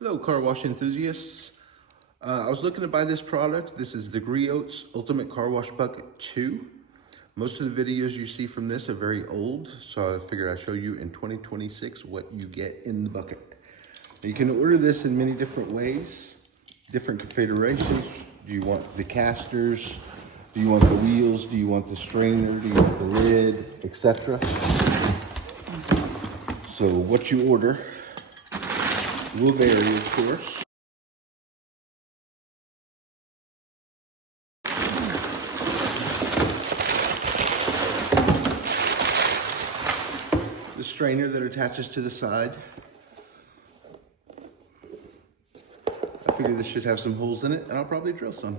Hello, car wash enthusiasts. I was looking to buy this product. This is the Griot's Ultimate Car Wash Bucket 2. Most of the videos you see from this are very old, so I figured I'd show you in 2026 what you get in the bucket. You can order this in many different ways, different configurations. Do you want the casters? Do you want the wheels? Do you want the strainer? Do you want the lid, etc.? So what you order will vary, of course. The strainer that attaches to the side. I figure this should have some holes in it, and I'll probably drill some.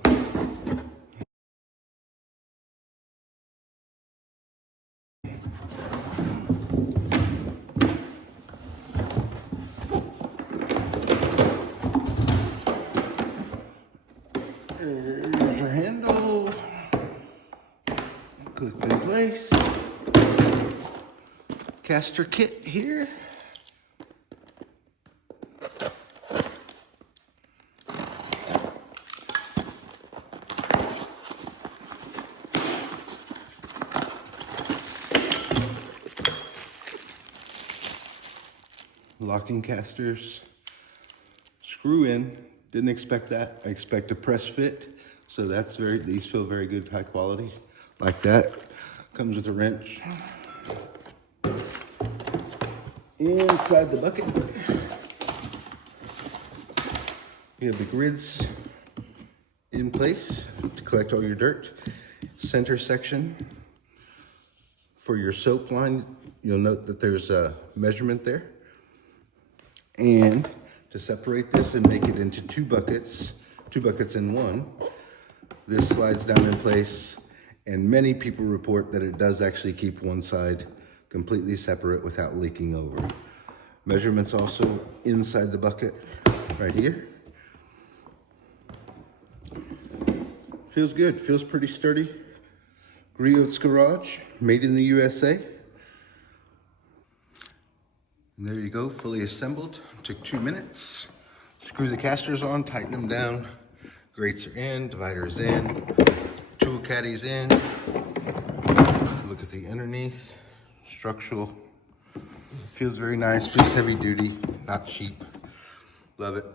Here's your handle. Click in place. Caster kit here. Locking casters. Screw in. Didn't expect that. I expect a press fit. So these feel very good, high quality. Like that. Comes with a wrench. Inside the bucket, you have the grids in place to collect all your dirt. Center section for your soap line. You'll note that there's a measurement there. And to separate this and make it into two buckets in one, this slides down in place, and many people report that it does actually keep one side completely separate without leaking over. Measurements also inside the bucket right here. Feels good, feels pretty sturdy. Griot's Garage, made in the USA. And there you go, fully assembled. Took 2 minutes. Screw the casters on, tighten them down. Grates are in, divider is in, tool caddy's in. Look at the underneath. Structural. Feels very nice, feels heavy duty, not cheap. Love it.